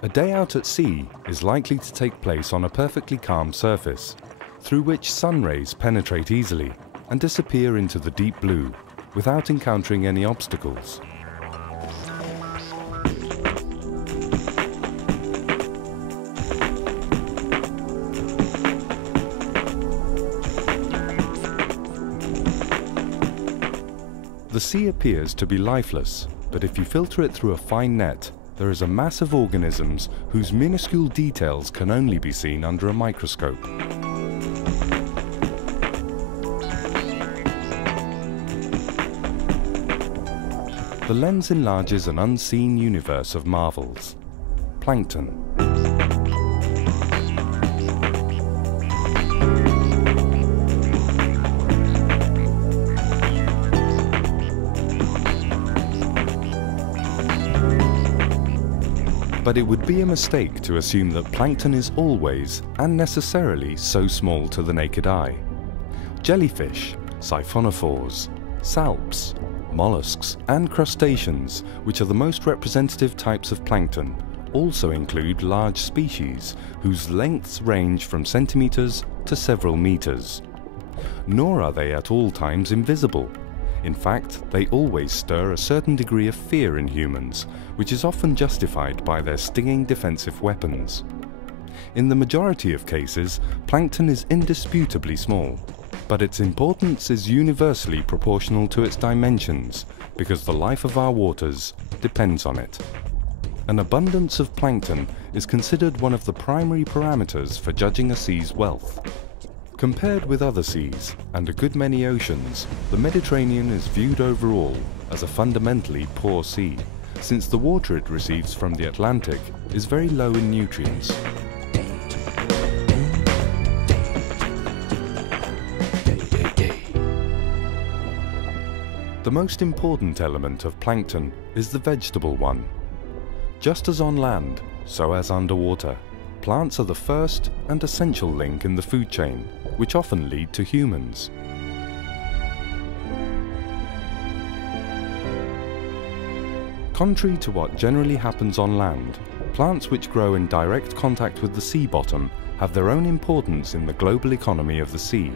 A day out at sea is likely to take place on a perfectly calm surface, through which sun rays penetrate easily and disappear into the deep blue without encountering any obstacles. The sea appears to be lifeless, but if you filter it through a fine net, there is a mass of organisms whose minuscule details can only be seen under a microscope. The lens enlarges an unseen universe of marvels. Plankton. But it would be a mistake to assume that plankton is always and necessarily so small to the naked eye. Jellyfish, siphonophores, salps, mollusks and crustaceans, which are the most representative types of plankton, also include large species whose lengths range from centimeters to several meters. Nor are they at all times invisible. In fact, they always stir a certain degree of fear in humans, which is often justified by their stinging defensive weapons. In the majority of cases, plankton is indisputably small, but its importance is universally proportional to its dimensions, because the life of our waters depends on it. An abundance of plankton is considered one of the primary parameters for judging a sea's wealth. Compared with other seas, and a good many oceans, the Mediterranean is viewed overall as a fundamentally poor sea, since the water it receives from the Atlantic is very low in nutrients. The most important element of plankton is the vegetable one. Just as on land, so as underwater, plants are the first and essential link in the food chain, which often lead to humans. Contrary to what generally happens on land, plants which grow in direct contact with the sea bottom have their own importance in the global economy of the sea.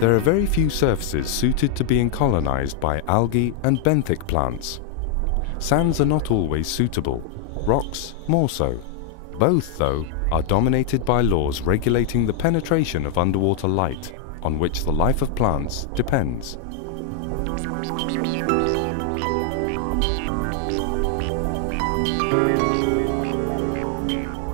There are very few surfaces suited to being colonized by algae and benthic plants. Sands are not always suitable, rocks more so. Both, though, are dominated by laws regulating the penetration of underwater light, on which the life of plants depends.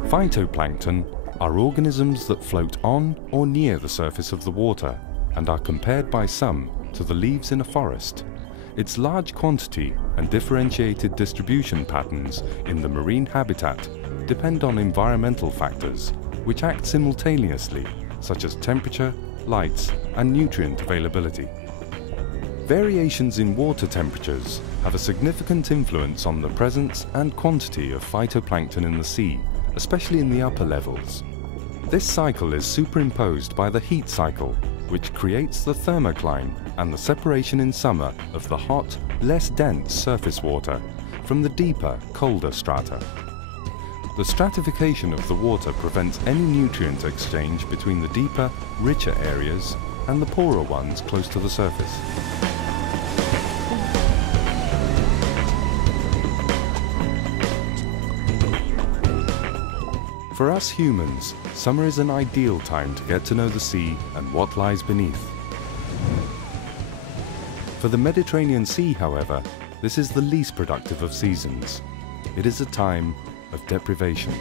Phytoplankton are organisms that float on or near the surface of the water and are compared by some to the leaves in a forest. Its large quantity and differentiated distribution patterns in the marine habitat depend on environmental factors, which act simultaneously, such as temperature, light, and nutrient availability. Variations in water temperatures have a significant influence on the presence and quantity of phytoplankton in the sea, especially in the upper levels. This cycle is superimposed by the heat cycle, which creates the thermocline and the separation in summer of the hot, less dense surface water from the deeper, colder strata. The stratification of the water prevents any nutrient exchange between the deeper, richer areas and the poorer ones close to the surface. For us humans, summer is an ideal time to get to know the sea and what lies beneath. For the Mediterranean Sea, however, this is the least productive of seasons. It is a time of deprivation.